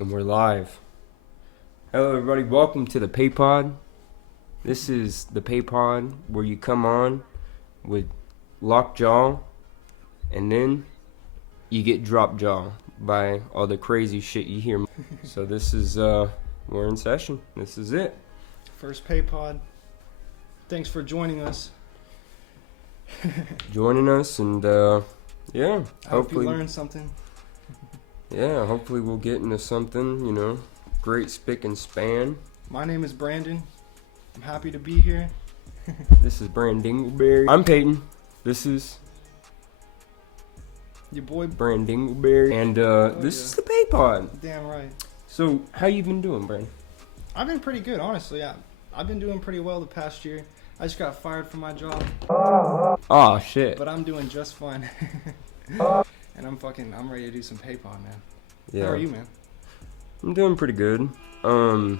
And we're live. Hello everybody, welcome to the Peypod. This is the Peypod where you come on with locked jaw and then you get drop jaw by all the crazy shit you hear. So this is, we're in session. This is it. First Peypod. Thanks for joining us. Joining us and, yeah. I hope you learned something. Yeah, hopefully we'll get into something, great spick and span. My name is Brandon. I'm happy to be here. This is Brandon Dingleberry. I'm Peyton. This is your boy Brandon Dingleberry. And this is the Peypod. Damn right. So, how you been doing, Brandon? I've been pretty good, honestly. I've been doing pretty well the past year. I just got fired from my job. Oh, shit. But I'm doing just fine. And I'm ready to do some Peypod, man. Yeah. How are you, man? I'm doing pretty good. Checking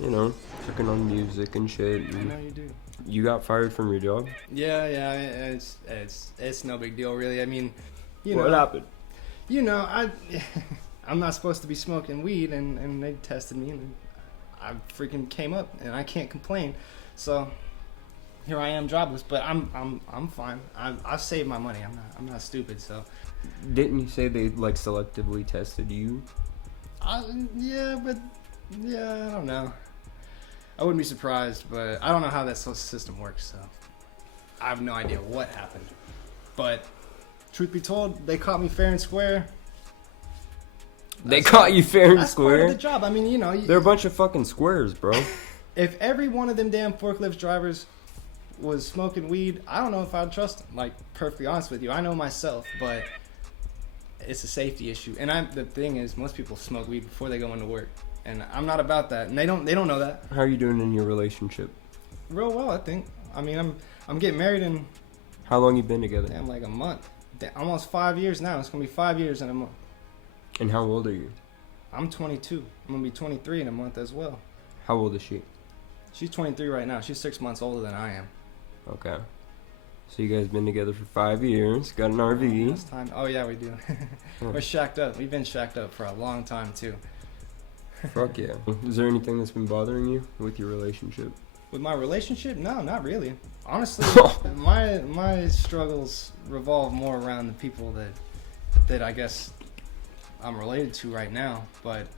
on music and shit. I know you do. You got fired from your job? Yeah, it's no big deal, really. I mean, What happened? I'm not supposed to be smoking weed, and they tested me, and I freaking came up, and I can't complain. So here I am, jobless, but I'm fine. I've saved my money. I'm not stupid. So Didn't you say they selectively tested you? I don't know. I wouldn't be surprised, but I don't know how that system works. So I have no idea what happened. But truth be told, they caught me fair and square. They caught you fair and That's square? part of the job. I mean, They're a bunch of fucking squares, bro. If every one of them damn forklift drivers was smoking weed, I don't know if I'd trust them. Perfectly honest with you, I know myself, but it's a safety issue. And the thing is, most people smoke weed before they go into work, and I'm not about that. And they don't know that. How are you doing in your relationship? Real well, I think. I mean, I'm getting married in How long you been together? damn a month, almost 5 years now. It's gonna be 5 years in a month. And how old are you? I'm 22. I'm gonna be 23 in a month as well. How old is she? She's 23 right now. She's 6 months older than I am. Okay. So you guys been together for 5 years, got an RV. Last time. Oh yeah, we do. We're shacked up. We've been shacked up for a long time too. Fuck yeah. Is there anything that's been bothering you with your relationship? With my relationship? No, not really. Honestly, my struggles revolve more around the people that I guess I'm related to right now. But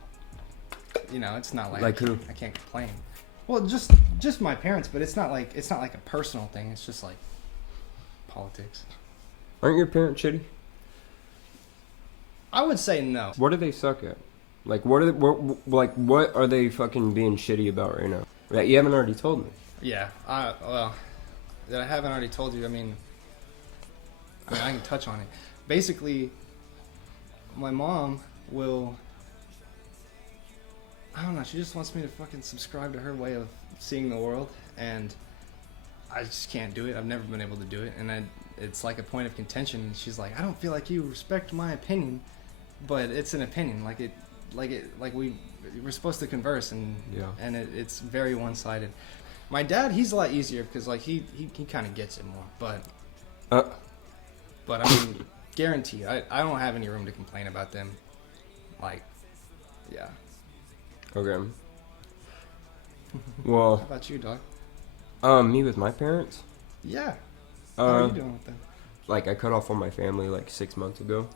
it's not Like who? I can't complain. Well, just my parents, but it's not like a personal thing. It's just like politics. Aren't your parents shitty? I would say no. What do they suck at? What are they fucking being shitty about right now? That you haven't already told me. Yeah. That I haven't already told you. I mean, I can touch on it. Basically, my mom will. I don't know. She just wants me to fucking subscribe to her way of seeing the world, and I just can't do it. I've never been able to do it, and it's like a point of contention. And she's like, I don't feel like you respect my opinion, but it's an opinion. We're supposed to converse, and it's very one-sided. My dad, he's a lot easier because he kind of gets it more, but I mean, guaranteed, I don't have any room to complain about them. Yeah. Okay. Well. How about you, dog? Me with my parents? Yeah. How are you doing with them? I cut off all my family 6 months ago,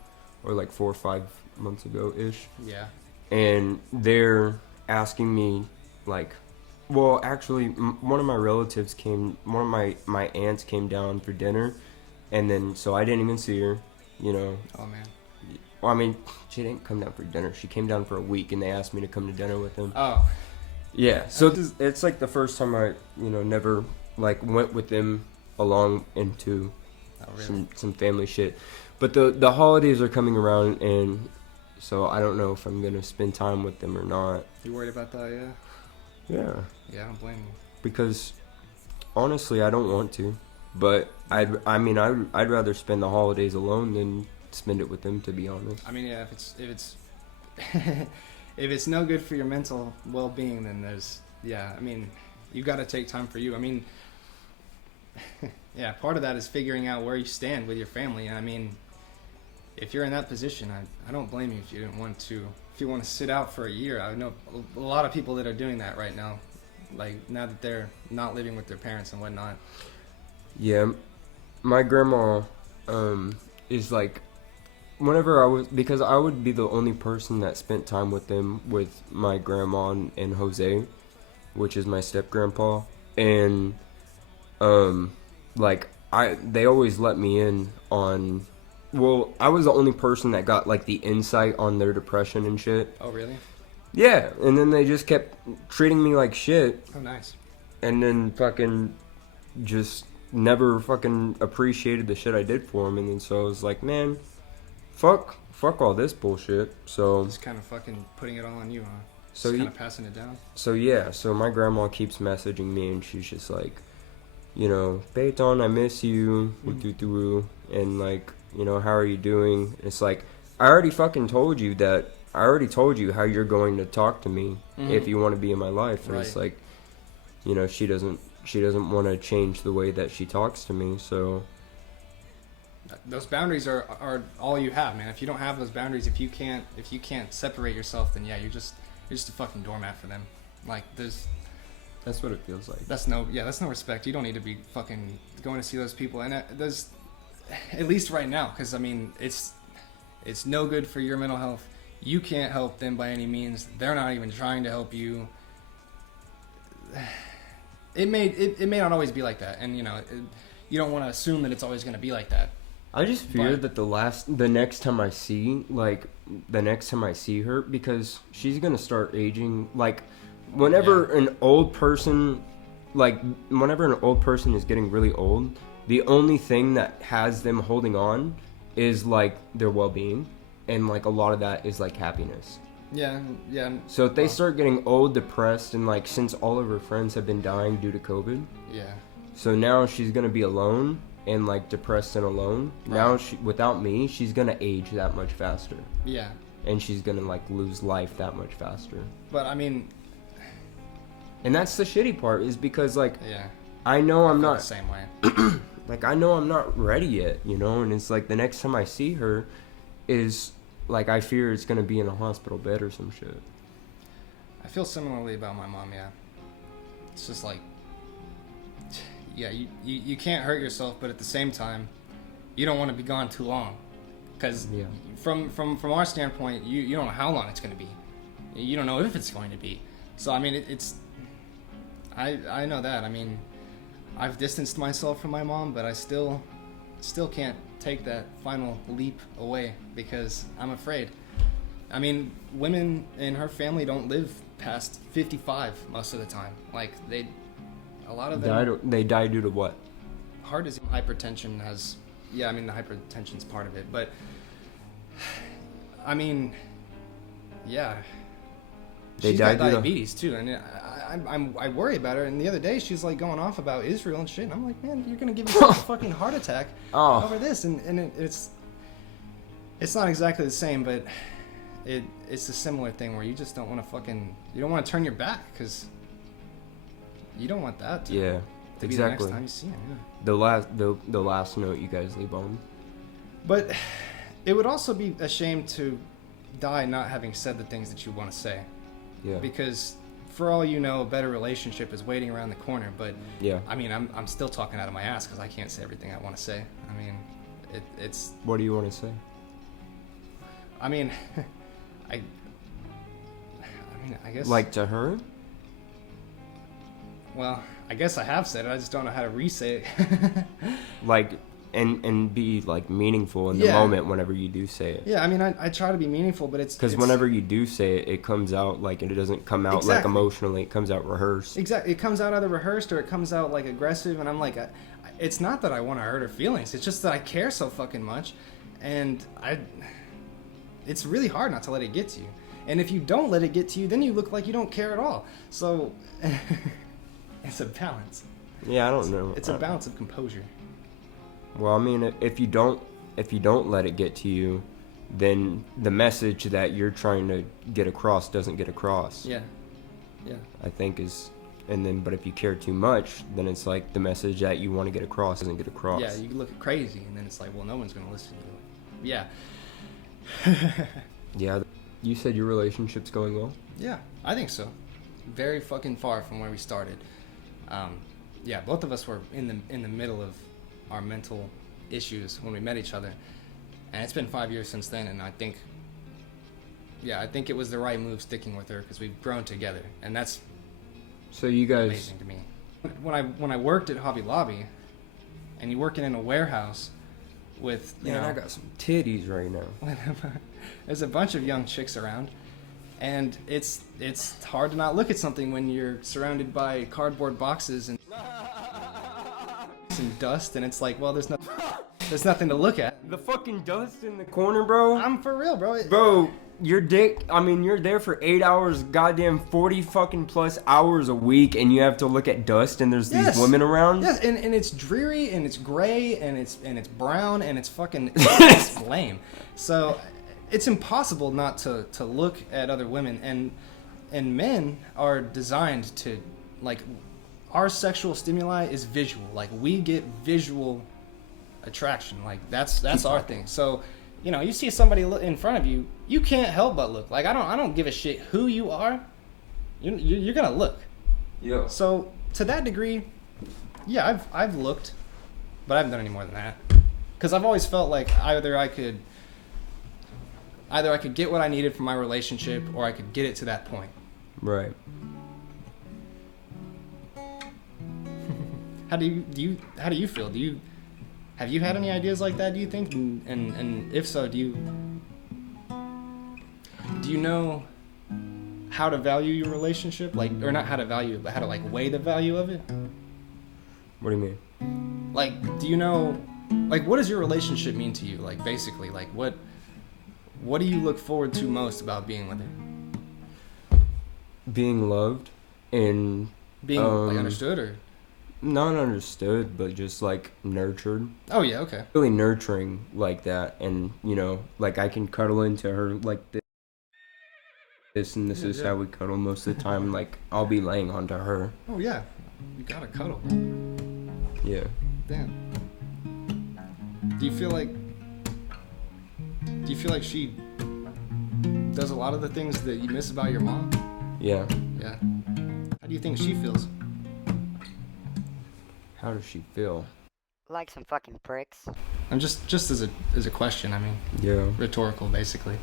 or 4 or 5 months ago ish. Yeah. And they're asking me actually, one of my relatives one of my aunts came down for dinner, and then so I didn't even see her. Oh man. Well, I mean, she didn't come down for dinner. She came down for a week, and they asked me to come to dinner with them. Oh. Yeah, so it's the first time I, never, went with them along into some family shit. But the holidays are coming around, and so I don't know if I'm going to spend time with them or not. You worried about that, yeah? Yeah. Yeah, I don't blame you. Because, honestly, I don't want to. But, I'd rather spend the holidays alone than spend it with them, to be honest. I mean, yeah, if it's if it's no good for your mental well-being, then you got to take time for you. I mean, yeah, part of that is figuring out where you stand with your family. I mean, if you're in that position, I don't blame you if you didn't want to. If you want to sit out for a year, I know a lot of people that are doing that right now. Like, now that they're not living with their parents and whatnot. Yeah, my grandma is like, whenever because I would be the only person that spent time with them, with my grandma and Jose, which is my step grandpa, and like they always let me in on. Well, I was the only person that got like the insight on their depression and shit. Oh, really? Yeah, and then they just kept treating me like shit. Oh, nice. And then fucking just never fucking appreciated the shit I did for them. And then so I was like, man, fuck all this bullshit. So Just kind of fucking putting it all on you, huh? So just kind of passing it down. So yeah, so my grandma keeps messaging me, and she's just like, you know, Peyton, I miss you, and like, you know, how are you doing? It's like, I already told you how you're going to talk to me if you want to be in my life. And Right. It's like, you know, she doesn't want to change the way that she talks to me. So Those boundaries are all you have, man. If you don't have those boundaries, if you can't separate yourself, then yeah, you're just a fucking doormat for them. Like, that's what it feels like. that's no respect. You don't need to be fucking going to see those people, and there's, at least right now, because I mean, it's no good for your mental health. You can't help them by any means. They're not even trying to help you. It may not always be like that, and you know, you don't want to assume that it's always going to be like that. I just fear that the next time I see her, because she's gonna start aging. Like, whenever an old person is getting really old, the only thing that has them holding on is like their well-being, and like a lot of that is like happiness. Yeah. So if they start getting old, depressed, and like, since all of her friends have been dying due to COVID, so now she's gonna be alone and like depressed and alone. Right. Now without me, she's gonna age that much faster. Yeah. And she's gonna like lose life that much faster. But I mean, and that's the shitty part, is because like, I feel I'm not the same way. like, I know I'm not ready yet, you know, and it's like the next time I see her is like, I fear it's gonna be in a hospital bed or some shit. I feel similarly about my mom. Yeah, it's just like, yeah, you can't hurt yourself, but at the same time, you don't want to be gone too long, because from our standpoint, you don't know how long it's going to be. You don't know if it's going to be. So I mean, it's I know that. I mean, I've distanced myself from my mom, but I still can't take that final leap away, because I'm afraid. I mean, women in her family don't live past 55 most of the time. Like, a lot of them... They die due to what? Heart disease. Hypertension has... Yeah, I mean, the hypertension's part of it. But, I mean, yeah. She's got diabetes, too. And I worry about her. And the other day, she's, like, going off about Israel and shit. And I'm like, man, you're going to give yourself a fucking heart attack over this. And it's not exactly the same, but it's a similar thing where you just don't want to fucking... You don't want to turn your back, because... You don't want that to be the next time you see him. Yeah. The last note you guys leave on. But it would also be a shame to die not having said the things that you want to say. Yeah. Because for all you know, a better relationship is waiting around the corner. But yeah, I mean, I'm still talking out of my ass because I can't say everything I want to say. I mean, it's. What do you want to say? I mean, I guess. Like, to her? Well, I guess I have said it. I just don't know how to re-say it. Like, and be like meaningful in the moment whenever you do say it. Yeah, I mean, I try to be meaningful, but it's because whenever you do say it, it comes out like, and it doesn't come out like emotionally. It comes out rehearsed. Exactly, it comes out either rehearsed or it comes out like aggressive, and I'm like, it's not that I want to hurt her feelings. It's just that I care so fucking much, and it's really hard not to let it get to you. And if you don't let it get to you, then you look like you don't care at all. So. It's a balance. Yeah, I don't know. It's a balance of composure. Well, I mean, if you don't let it get to you, then the message that you're trying to get across doesn't get across. Yeah. I think but if you care too much, then it's like the message that you want to get across doesn't get across. Yeah, you look crazy, and then it's like, well, no one's going to listen to it. Yeah. Yeah. You said your relationship's going well? Yeah, I think so. Very fucking far from where we started. Yeah, both of us were in the middle of our mental issues when we met each other, and it's been 5 years since then. And I think it was the right move sticking with her because we've grown together, and that's So you guys... amazing to me. When I worked at Hobby Lobby, and you're working in a warehouse with Man, I got some titties right now. there's a bunch of young chicks around, and it's hard to not look at something when you're surrounded by cardboard boxes and dust, and it's like, well, there's nothing to look at. The fucking dust in the corner, bro. I'm for real, bro. Bro, your dick, I mean, you're there for 8 hours, goddamn 40 fucking plus hours a week, and you have to look at dust, and there's these women around? Yes, and it's dreary, and it's gray, and it's brown, and it's fucking it's lame. So it's impossible not to look at other women, and men are designed to, like, our sexual stimuli is visual. Like, we get visual attraction. Like, that's our thing. So, you know, you see somebody in front of you, you can't help but look. Like, I don't give a shit who you are. You're gonna look. Yeah. So to that degree, yeah, I've looked, but I haven't done any more than that. Because I've always felt like either I could get what I needed from my relationship, or I could get it to that point. Right. How do you feel? Have you had any ideas like that, do you think? And if so, do you know how to value your relationship? Like, or not how to value it, but how to, like, weigh the value of it? What do you mean? Like, do you know, like, what does your relationship mean to you? Like, basically, like, what do you look forward to most about being with her? Being loved and... Being, like, understood, or? Not understood, but just, like, nurtured. Oh, yeah, okay. Really nurturing like that, and, you know, like, I can cuddle into her like this and this is how we cuddle most of the time. Like, I'll be laying onto her. Oh, yeah. You gotta cuddle. Yeah. Damn. Do you feel like she does a lot of the things that you miss about your mom? Yeah. Yeah. How do you think she feels? How does she feel? Like some fucking pricks. I'm just as a question, I mean. Yeah. Rhetorical, basically.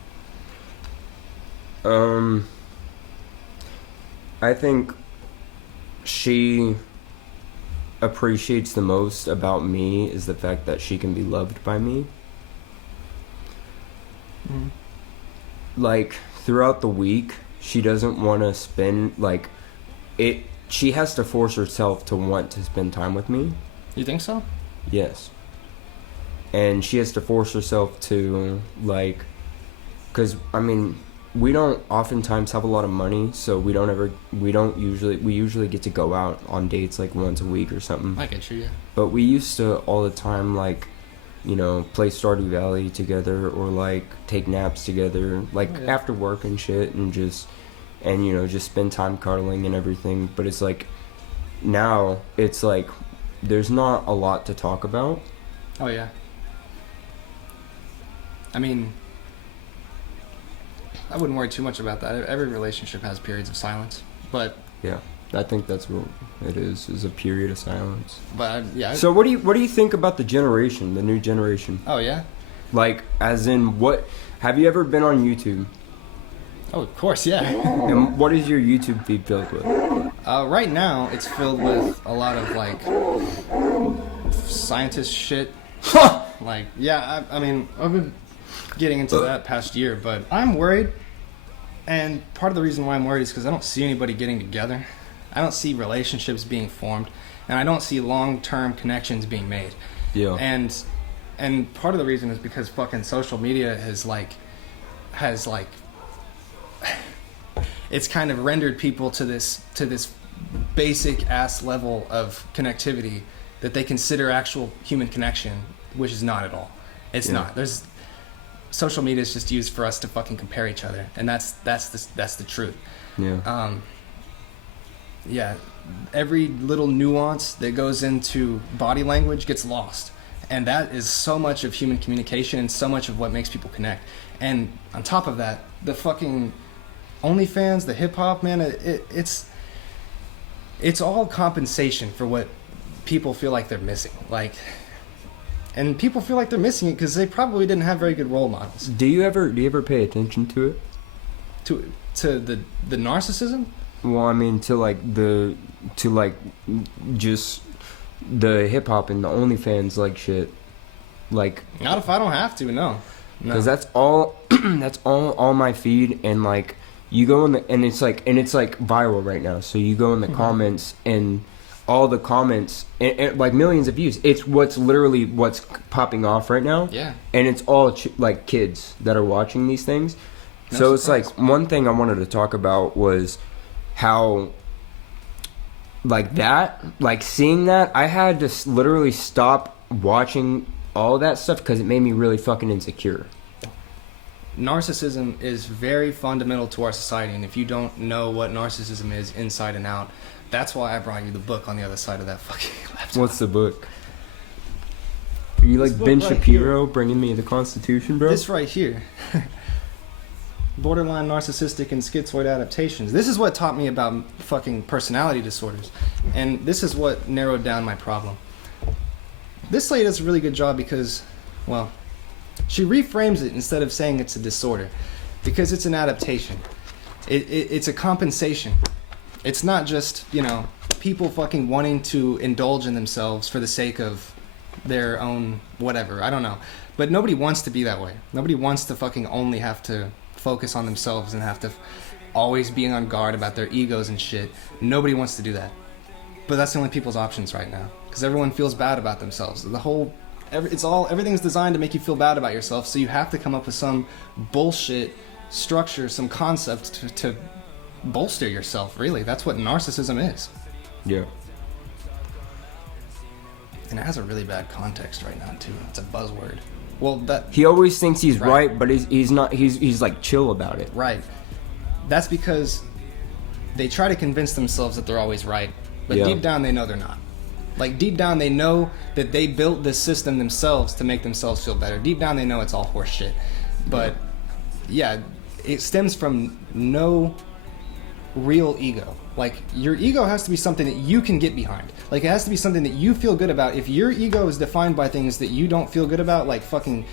I think she appreciates the most about me is the fact that she can be loved by me. Mm. Like, throughout the week, she doesn't want to spend, like, it... She has to force herself to want to spend time with me. You think so? Yes. And she has to force herself to, like... Because, I mean, we don't oftentimes have a lot of money, so we usually get to go out on dates, like, once a week or something. I get you, yeah. But we used to all the time, like, you know, play Stardew Valley together, or, like, take naps together, like, after work and shit, and just... And, you know, just spend time cuddling and everything. But it's like, now, it's like, there's not a lot to talk about. Oh, yeah. I mean, I wouldn't worry too much about that. Every relationship has periods of silence. But... Yeah, I think that's what it is a period of silence. But, yeah. So what do you think about the new generation? Oh, yeah? Like, as in, what... Have you ever been on YouTube? Oh, of course, yeah. And what is your YouTube feed filled with? Right now, it's filled with a lot of, like, scientist shit. Like, yeah, I mean, I've been getting into that past year, but I'm worried. And part of the reason why I'm worried is because I don't see anybody getting together. I don't see relationships being formed. And I don't see long-term connections being made. Yeah. And part of the reason is because fucking social media has it's kind of rendered people to this basic ass level of connectivity that they consider actual human connection, which is not at all. It's not. There's social media is just used for us to fucking compare each other, and that's the truth. Yeah. Yeah. Every little nuance that goes into body language gets lost, And that is so much of human communication and so much of what makes people connect. And on top of that, the fucking OnlyFans, the hip hop, man, it's all compensation for what people feel like they're missing. Like, and people feel like they're missing it because they probably didn't have very good role models. Do you ever pay attention to it? To the narcissism? Well, I mean, just the hip hop and the OnlyFans like shit, like. Not if I don't have to, no. Because that's all, that's all my feed, and like you go in the and it's like viral right now. So you go in the comments and all the comments and like millions of views. It's literally what's popping off right now. Yeah. And it's all like kids that are watching these things. No so surprise. it's like one thing I wanted to talk about was how like that, like seeing that, I had to literally stop watching all that stuff because it made me really fucking insecure. Narcissism is very fundamental to our society, and if you don't know what narcissism is inside and out, that's why I brought you the book on the other side of that fucking laptop. What's the book? Are you This like book Ben right Shapiro bringing me the Constitution, bro? This right here. Borderline narcissistic and schizoid adaptations. This is what taught me about fucking personality disorders, and this is what narrowed down my problem. This lady does a really good job because, well, she reframes it instead of saying it's a disorder, because it's an adaptation. It's a compensation. It's not just, people fucking wanting to indulge in themselves for the sake of their own whatever. I don't know. But nobody wants to be that way. Nobody wants to fucking only have to focus on themselves and have to always being on guard about their egos and shit. Nobody wants to do that. But that's the only people's options right now, because everyone feels bad about themselves. Everything's designed to make you feel bad about yourself, so you have to come up with some bullshit structure, some concept to bolster yourself. Really, that's what narcissism is. Yeah. And it has a really bad context right now too. It's a buzzword. Well, that He always thinks he's Right. right, but he's not. He's like chill about it. right. That's because they try to convince themselves that they're always right, but Yeah. deep down they know they're not. Like, deep down they know that they built this system themselves to make themselves feel better. Deep down they know it's all horse shit. But yeah, it stems from no real ego. Like, your ego has to be something that you can get behind. Like, it has to be something that you feel good about. If your ego is defined by things that you don't feel good about, like fucking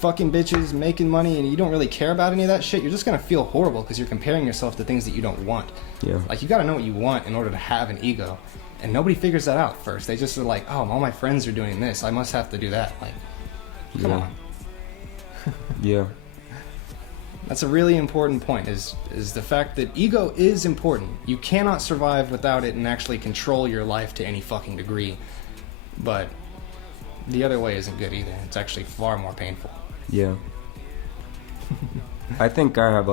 bitches, making money, and you don't really care about any of that shit, you're just gonna feel horrible because you're comparing yourself to things that you don't want. Yeah. Like, you gotta know what you want in order to have an ego. And nobody figures that out first. They just are like, oh, all my friends are doing this, I must have to do that. Like, come Yeah. on. Yeah. That's a really important point, is the fact that ego is important. You cannot survive without it and actually control your life to any fucking degree. But the other way isn't good either. It's actually far more painful. Yeah. I think I have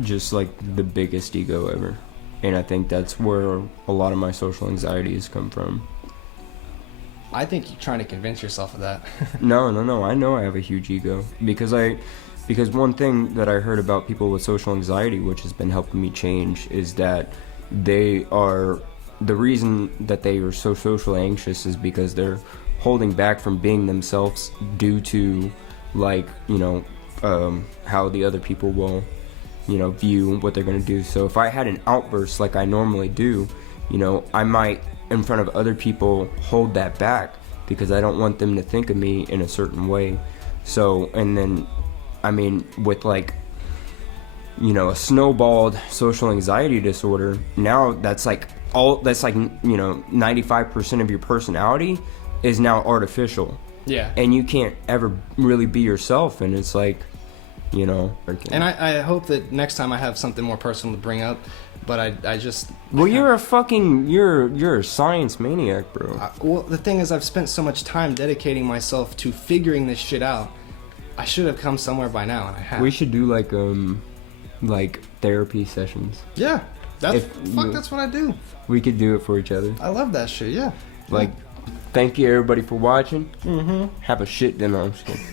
just the biggest ego ever. And I think that's where a lot of my social anxieties come from. I think you're trying to convince yourself of that. No. I know I have a huge ego because one thing that I heard about people with social anxiety, which has been helping me change, is that the reason that they are so socially anxious is because they're holding back from being themselves due to how the other people will view what they're going to do. So if I had an outburst like I normally do, I might in front of other people hold that back because I don't want them to think of me in a certain way. So, and then with a snowballed social anxiety disorder, now that's 95% of your personality is now artificial. Yeah. And you can't ever really be yourself, and it's And I hope that next time I have something more personal to bring up, but I just... Well, you're a science maniac, bro. Well, the thing is, I've spent so much time dedicating myself to figuring this shit out. I should have come somewhere by now, and I haven't. We should do therapy sessions. Yeah, that's you- what I do. We could do it for each other. I love that shit. Yeah. Thank you everybody for watching. Mm-hmm. Have a shit dinner. I'm just kidding.